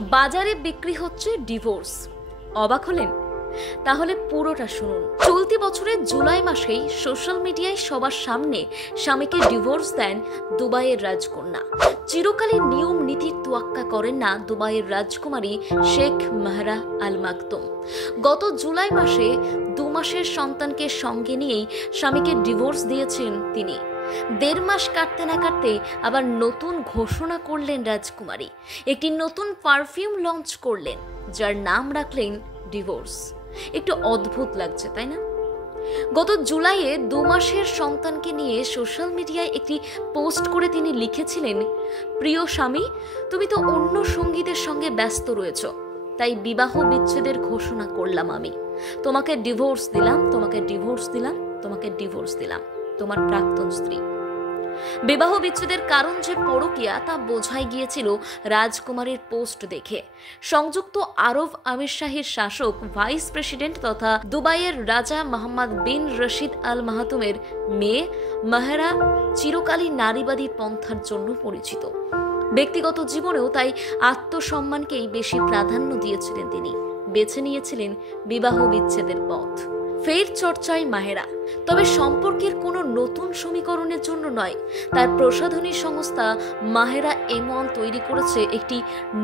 বাজারে বিক্রি হচ্ছে ডিভোর্স। অবাক হলেন? তাহলে পুরোটা শুনুন। চলতি বছরের জুলাই মাসেই সোশ্যাল মিডিয়ায় সবার সামনে স্বামীকে ডিভোর্স দেন দুবাইয়ের রাজকন্যা। চিরকালের নিয়ম নীতির তোয়াক্কা করেন না দুবাইয়ের রাজকুমারী শেখ মাহরা আল মাকতুম। গত জুলাই মাসে 2 মাসের সন্তানকে সঙ্গে নিয়েই স্বামীকে ডিভোর্স দিয়েছেন তিনি। 1.5 মাস কাটতে না কাটতে আবার নতুন ঘোষণা করলেন রাজকুমারী। একটি নতুন পারফিউম লঞ্চ করলেন, যার নাম রাখলেন ডিভোর্স। একটু অদ্ভুত লাগছে, তাই না? গত জুলাইয়ে 2 মাসের সন্তানকে নিয়ে সোশ্যাল মিডিয়ায় একটি পোস্ট করে তিনি লিখেছিলেন, প্রিয় স্বামী, তুমি তো অন্য সঙ্গীদের সঙ্গে ব্যস্ত রয়েছ, তাই বিবাহ বিচ্ছেদের ঘোষণা করলাম আমি। তোমাকে ডিভোর্স দিলাম, তোমাকে ডিভোর্স দিলাম, তোমাকে ডিভোর্স দিলাম। তোমার প্রাক্তন স্ত্রী। বিবাহ বিচ্ছেদের কারণ যে পরকীয়া তা বোঝাই গিয়েছিল রাজকুমারীর পোস্ট দেখে। সংযুক্ত আরব আমিরশাহীর শাসক ভাইস প্রেসিডেন্ট তথা দুবাইয়ের রাজা মোহাম্মদ বিন রশিদ আল মাহতুমের মেয়ে মাহরা চিরকালই নারীবাদী পন্থার জন্য পরিচিত। ব্যক্তিগত জীবনেও তাই আত্মসম্মানকেই বেশি প্রাধান্য দিয়েছিলেন তিনি। বেছে নিয়েছিলেন বিবাহ বিচ্ছেদের পথ। ফের চর্চায় মাহেরা, তবে সম্পর্কের কোনো নতুন সমীকরণের জন্য নয়। তার প্রসাধনী সংস্থা মাহেরা M1 তৈরি করেছে একটি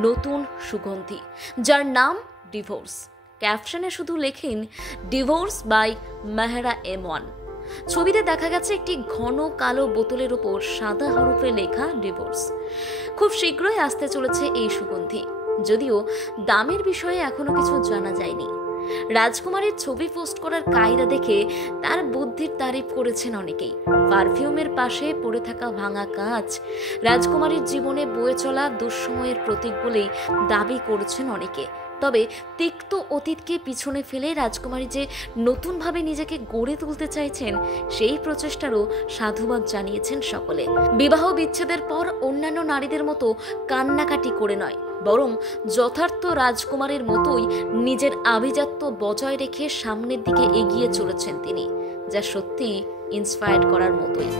নতুন সুগন্ধি, যার নাম ডিভোর্স। ক্যাপশনে শুধু লেখেন ডিভোর্স বাই মাহেরা M1। ছবিতে দেখা গেছে একটি ঘন কালো বোতলের উপর সাদা হরফে লেখা ডিভোর্স। খুব শীঘ্রই আসতে চলেছে এই সুগন্ধি, যদিও দামের বিষয়ে এখনো কিছু জানা যায়নি। রাজকুমারীর ছবি পোস্ট করার কায়দা দেখে তার বুদ্ধির তারিফ করেছেন অনেকেই। পারফিউমের পাশে পড়ে থাকা ভাঙা কাঁচ রাজকুমারীর জীবনে বয়ে চলা দুঃসময়ের প্রতীক বলেই দাবি করেছেন অনেকে। তবে তিক্ত অতীতকে পিছনে ফেলে রাজকুমারী যে নতুনভাবে নিজেকে গড়ে তুলতে চাইছেন, সেই প্রচেষ্টারও সাধুবাদ জানিয়েছেন সকলে। বিবাহ বিচ্ছেদের পর অন্যান্য নারীদের মতো কান্নাকাটি করে নয়, বরং যথার্থ রাজকুমারীর মতোই নিজের আভিজাত্য বজায় রেখে সামনের দিকে এগিয়ে চলেছেন তিনি, যা সত্যি ইন্সপায়ার্ড করার মতোই।